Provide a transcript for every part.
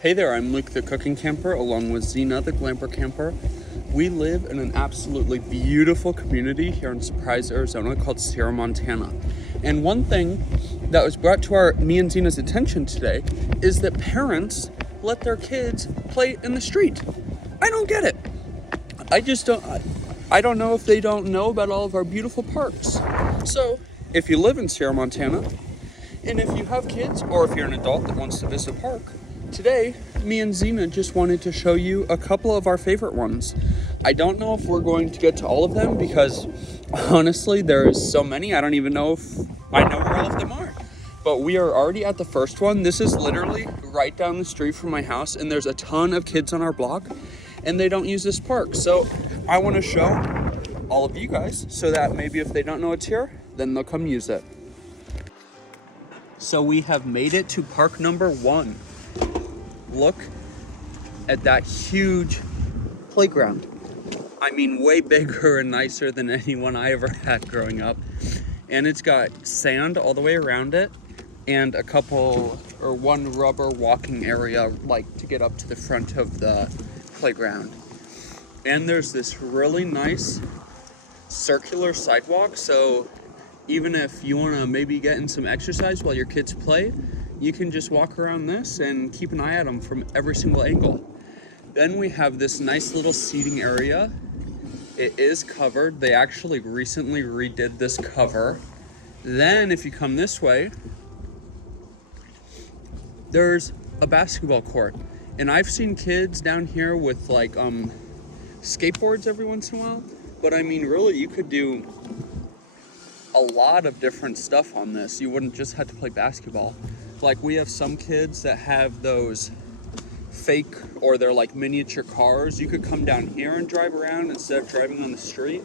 Hey there, I'm Luke the Cookin camper along with Zena the Glamper camper. We live in an absolutely beautiful community here in Surprise, Arizona called Sierra Montana. And one thing that was brought to me and Zena's attention today is that parents let their kids play in the street. I don't get it. I don't know if they don't know about all of our beautiful parks. So if you live in Sierra Montana, and if you have kids or if you're an adult that wants to visit a park, today, me and Zena just wanted to show you a couple of our favorite ones. I don't know if we're going to get to all of them because honestly, there is so many. I don't even know if I know where all of them are. But we are already at the first one. This is literally right down the street from my house, and there's a ton of kids on our block, and they don't use this park. So I want to show all of you guys so that maybe if they don't know it's here, then they'll come use it. So we have made it to park number 1. Look at that huge playground. I mean, way bigger and nicer than anyone I ever had growing up. And it's got sand all the way around it and one rubber walking area like to get up to the front of the playground. And there's this really nice circular sidewalk, so even if you want to maybe get in some exercise while your kids play, you can just walk around this and keep an eye at them from every single angle. Then we have this nice little seating area. It is covered. They actually recently redid this cover. Then if you come this way, there's a basketball court. And I've seen kids down here with like skateboards every once in a while. But I mean, really, you could do a lot of different stuff on this. You wouldn't just have to play basketball. Like we have some kids that have those fake or they're like miniature cars. You could come down here and drive around instead of driving on the street.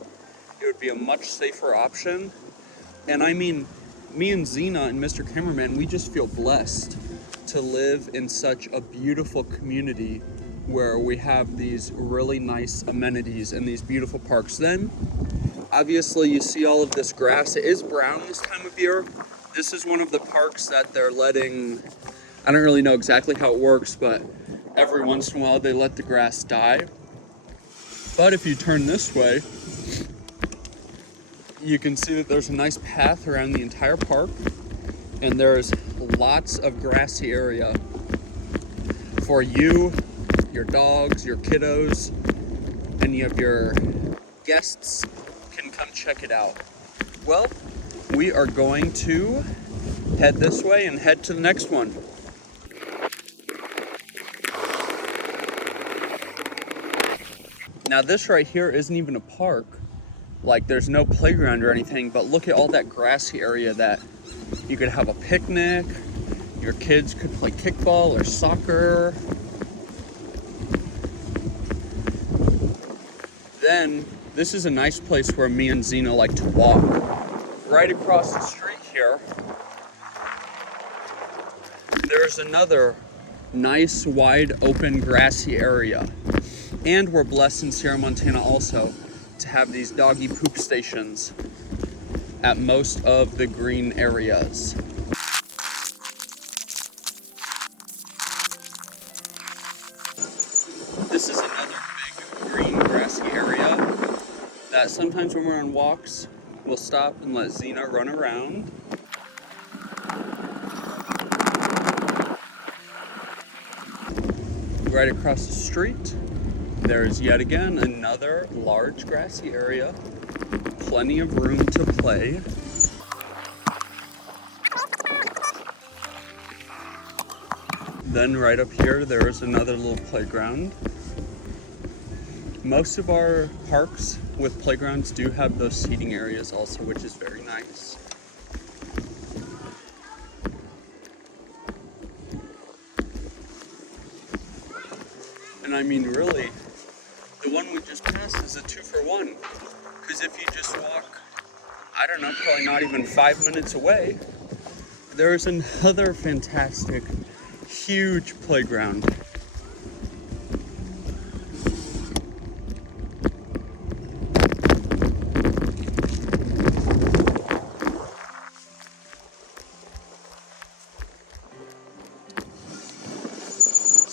It would be a much safer option. And I mean, me and Zena and Mr. Cameraman, we just feel blessed to live in such a beautiful community where we have these really nice amenities and these beautiful parks. Then obviously you see all of this grass. It is brown this time of year. This is one of the parks that they're letting, I don't really know exactly how it works, but every once in a while they let the grass die. But if you turn this way, you can see that there's a nice path around the entire park, and there's lots of grassy area for you, your dogs, your kiddos, any of your guests can come check it out. Well, we are going to head this way and head to the next one. Now this right here isn't even a park. Like there's no playground or anything, but look at all that grassy area that you could have a picnic. Your kids could play kickball or soccer. Then this is a nice place where me and Zena like to walk. Right across the street here, there's another nice, wide open, grassy area. And we're blessed in Sierra Montana also to have these doggy poop stations at most of the green areas. This is another big green, grassy area that sometimes when we're on walks, we'll stop and let Zena run around. Right across the street, there's yet again another large grassy area. Plenty of room to play. Then right up here, there is another little playground. Most of our parks with playgrounds do have those seating areas also, which is very nice. And I mean, really, the one we just passed is a 2-for-1. Because if you just walk, I don't know, probably not even 5 minutes away, there's another fantastic, huge playground.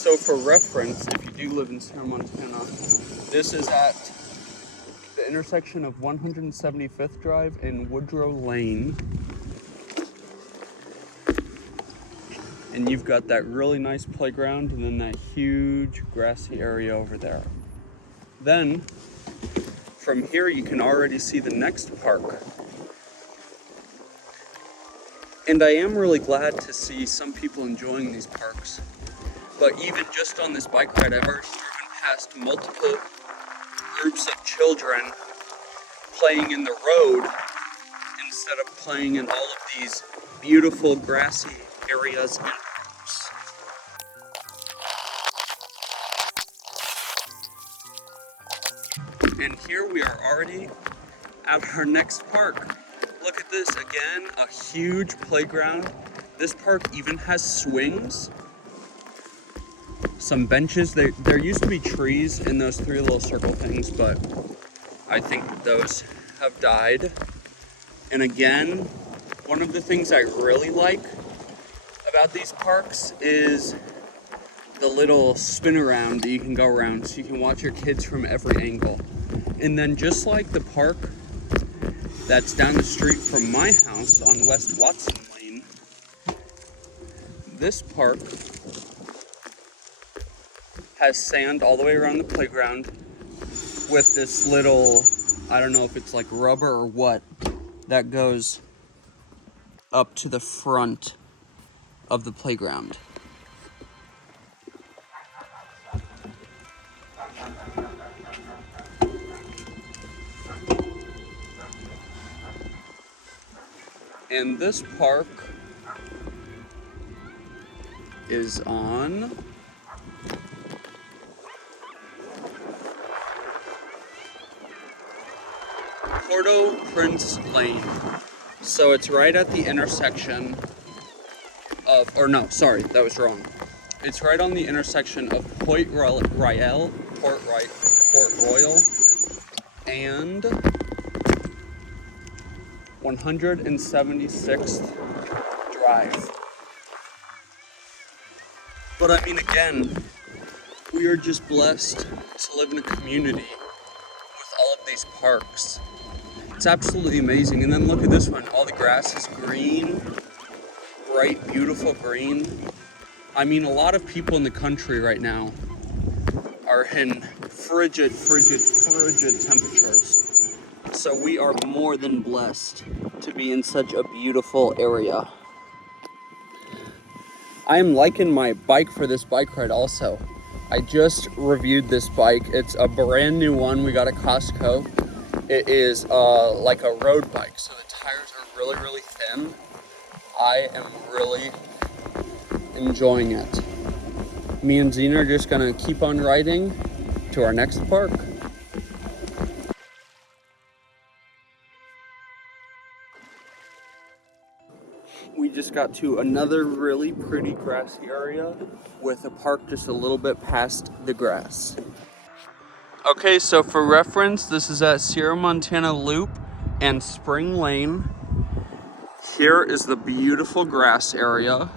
So for reference, if you do live in Sierra Montana, this is at the intersection of 175th Drive and Woodrow Lane. And you've got that really nice playground and then that huge grassy area over there. Then, from here you can already see the next park. And I am really glad to see some people enjoying these parks. But even just on this bike ride, I've already driven past multiple groups of children playing in the road instead of playing in all of these beautiful grassy areas and parks. And here we are already at our next park. Look at this again, a huge playground. This park even has swings, some benches. There used to be trees in those three little circle things, but I think that those have died. And again, one of the things I really like about these parks is the little spin around that you can go around so you can watch your kids from every angle. And then just like the park that's down the street from my house on West Watson Lane, this park has sand all the way around the playground with this little, I don't know if it's like rubber or what, that goes up to the front of the playground. And this park is on Prince Lane. So it's right at the intersection of, or no, sorry, that was wrong. It's right on the intersection of Port Royal, and 176th Drive. But I mean, again, we are just blessed to live in a community with all of these parks. It's absolutely amazing. And then look at this one. All the grass is green, bright, beautiful green. I mean, a lot of people in the country right now are in frigid temperatures. So we are more than blessed to be in such a beautiful area. I am liking my bike for this bike ride also. I just reviewed this bike. It's a brand new one we got at Costco. It is like a road bike, so the tires are really thin. I am really enjoying it. Me and Zena are just gonna keep on riding to our next park. We just got to another really pretty grassy area with a park just a little bit past the grass. Okay, so for reference, this is at Sierra Montana Loop and Spring Lane. Here is the beautiful grass area.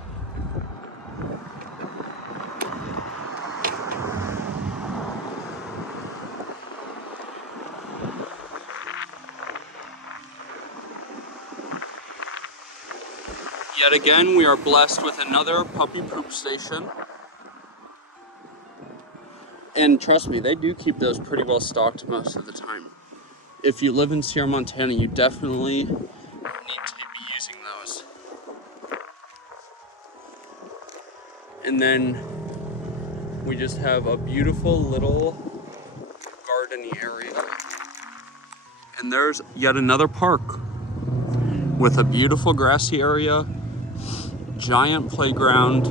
Yet again, we are blessed with another puppy poop station. And trust me, they do keep those pretty well stocked most of the time. If you live in Sierra Montana, you definitely need to be using those. And then we just have a beautiful little gardeny area. And there's yet another park with a beautiful grassy area, giant playground,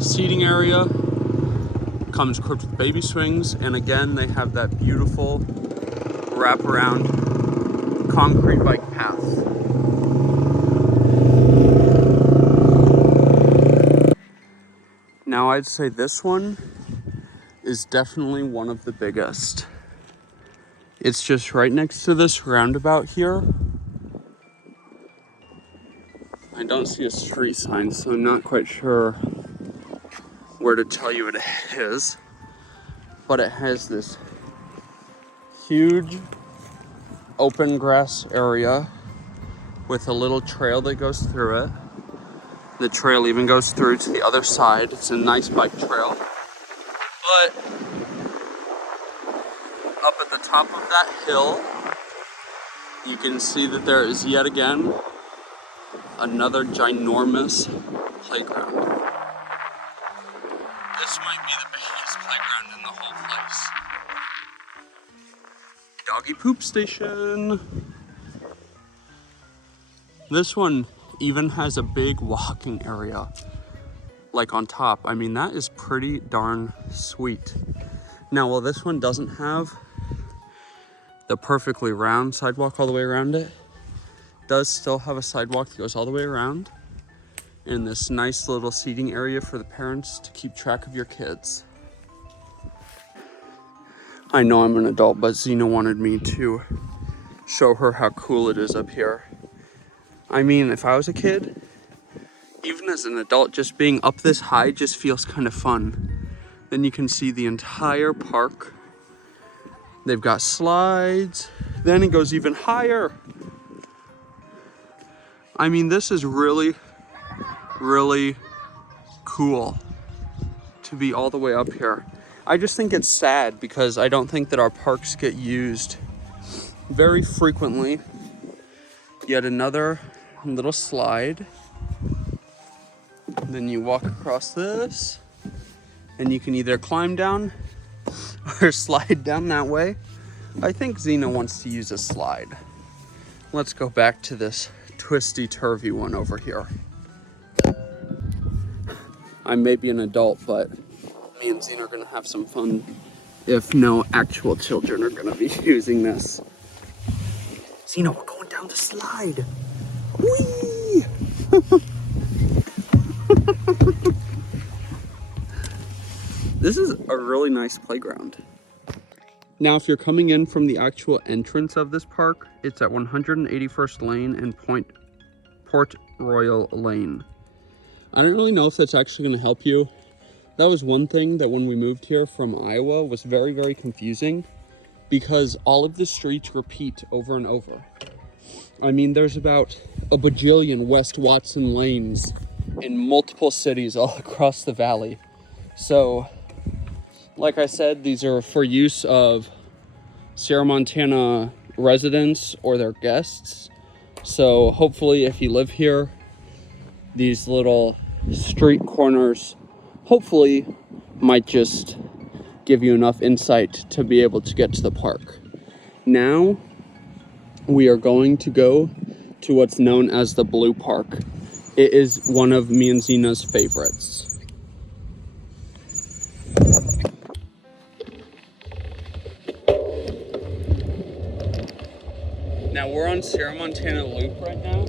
seating area, comes equipped with baby swings, and again they have that beautiful wraparound concrete bike path. Now I'd say this one is definitely one of the biggest. It's just right next to this roundabout here. I don't see a street sign, so I'm not quite sure where to tell you it is, but it has this huge open grass area with a little trail that goes through it. The trail even goes through to the other side. It's a nice bike trail. But up at the top of that hill, you can see that there is yet again another ginormous playground. This might be the biggest playground in the whole place. Doggy poop station. This one even has a big walking area, like on top. I mean, that is pretty darn sweet. Now, while this one doesn't have the perfectly round sidewalk all the way around it, does still have a sidewalk that goes all the way around, and this nice little seating area for the parents to keep track of your kids. I know I'm an adult, but Zena wanted me to show her how cool it is up here. I mean, if I was a kid, even as an adult, just being up this high just feels kind of fun. Then you can see the entire park. They've got slides. Then it goes even higher. I mean, this is really, really cool to be all the way up here. I just think it's sad because I don't think that our parks get used very frequently. Yet another little slide. Then you walk across this, and you can either climb down or slide down that way. I think Zena wants to use a slide. Let's go back to this twisty-turvy one over here. I may be an adult, but me and Zena are gonna have some fun if no actual children are gonna be using this. Zena, we're going down the slide. Whee! This is a really nice playground. Now, if you're coming in from the actual entrance of this park, it's at 181st Lane and Port Royal Lane. I don't really know if that's actually going to help you. That was one thing that when we moved here from Iowa was very, very confusing because all of the streets repeat over and over. I mean, there's about a bajillion West Watson lanes in multiple cities all across the valley. So, like I said, these are for use of Sierra Montana residents or their guests. So hopefully if you live here, these little street corners hopefully might just give you enough insight to be able to get to the park. Now we are going to go to what's known as the Blue Park. It is one of me and Zena's favorites. Now we're on Sierra Montana Loop right now.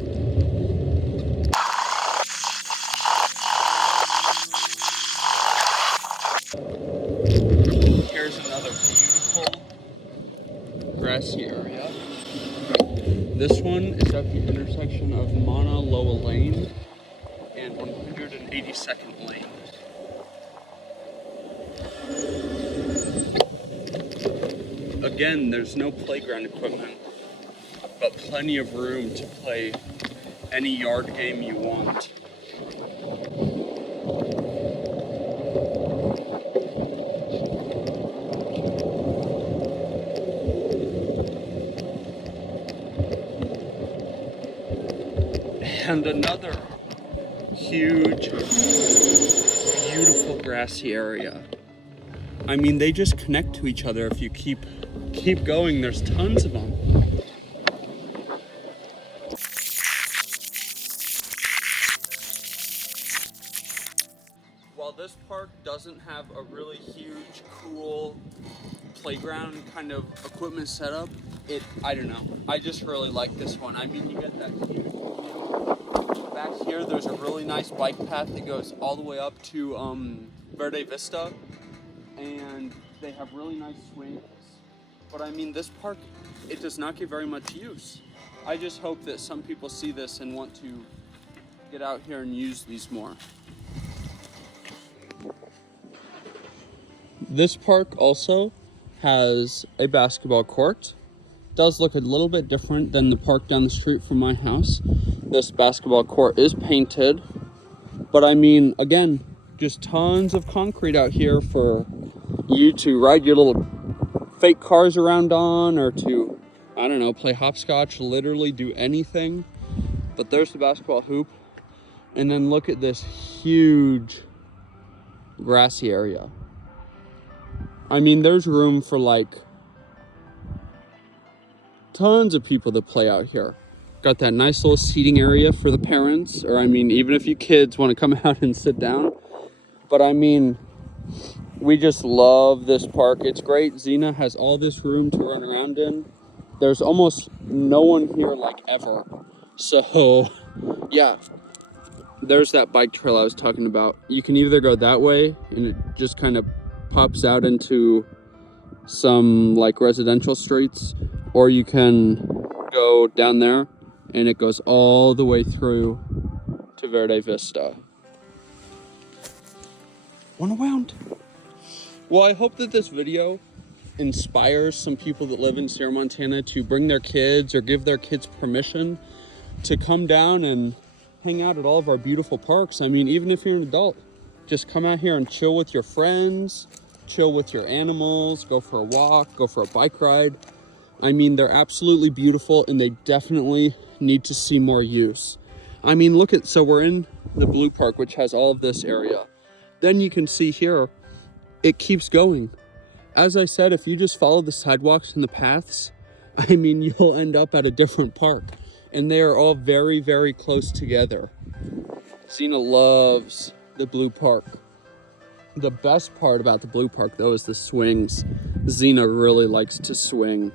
Here's another beautiful grassy area. This one is at the intersection of Mauna Loa Lane and 182nd Lane. Again, there's no playground equipment, but plenty of room to play any yard game you want. And another huge, beautiful grassy area. I mean, they just connect to each other if you keep going. There's tons of them. While this park doesn't have a really huge, cool playground kind of equipment setup, I don't know. I just really like this one. I mean, you get that huge view. Back here, there's a really nice bike path that goes all the way up to Verde Vista, and they have really nice swings. But I mean, this park, it does not get very much use. I just hope that some people see this and want to get out here and use these more. This park also has a basketball court. Does look a little bit different than the park down the street from my house. This basketball court is painted, but I mean, again, just tons of concrete out here for you to ride your little fake cars around on, or to, I don't know, play hopscotch, literally do anything. But there's the basketball hoop. And then look at this huge grassy area. I mean, there's room for like tons of people that play out here. Got that nice little seating area for the parents, or I mean, even if you kids want to come out and sit down. But I mean, we just love this park. It's great. Zena has all this room to run around in. There's almost no one here like ever. So yeah, there's that bike trail I was talking about. You can either go that way and it just kind of pops out into some like residential streets, or you can go down there and it goes all the way through to Verde Vista. One around. Well, I hope that this video inspires some people that live in Sierra Montana to bring their kids or give their kids permission to come down and hang out at all of our beautiful parks. I mean, even if you're an adult, just come out here and chill with your friends, chill with your animals, go for a walk, go for a bike ride. I mean, they're absolutely beautiful and they definitely need to see more use. I mean, look at, so we're in the Blue Park, which has all of this area. Then you can see here, it keeps going. As I said, if you just follow the sidewalks and the paths, I mean, you'll end up at a different park. And they are all very, very close together. Zena loves the Blue Park. The best part about the Blue Park, though, is the swings. Zena really likes to swing.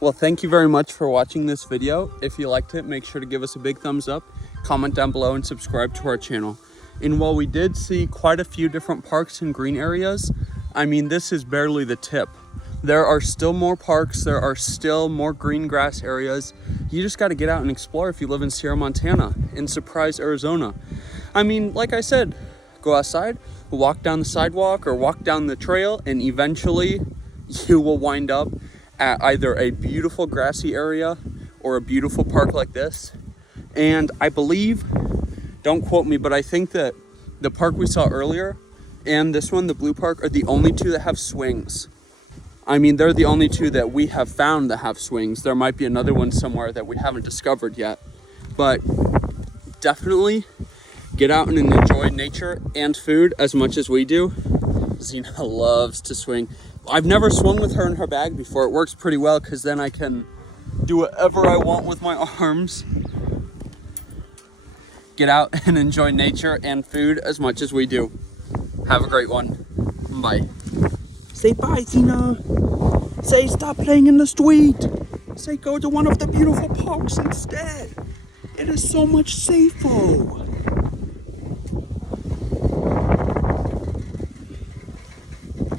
Well, thank you very much for watching this video. If you liked it, make sure to give us a big thumbs up, comment down below, and subscribe to our channel. And while we did see quite a few different parks and green areas, I mean, this is barely the tip. There are still more parks, there are still more green grass areas. You just gotta get out and explore if you live in Sierra Montana, in Surprise, Arizona. I mean, like I said, go outside, walk down the sidewalk or walk down the trail, and eventually you will wind up at either a beautiful grassy area or a beautiful park like this. And I believe, don't quote me, but I think that the park we saw earlier and this one, the Blue Park, are the only two that have swings. I mean, they're the only two that we have found that have swings. There might be another one somewhere that we haven't discovered yet. But definitely get out and enjoy nature and food as much as we do. Zena loves to swing. I've never swung with her in her bag before. It works pretty well because then I can do whatever I want with my arms. Get out and enjoy nature and food as much as we do. Have a great one. Bye. Say bye, Zena. Say stop playing in the street. Say go to one of the beautiful parks instead. It is so much safer.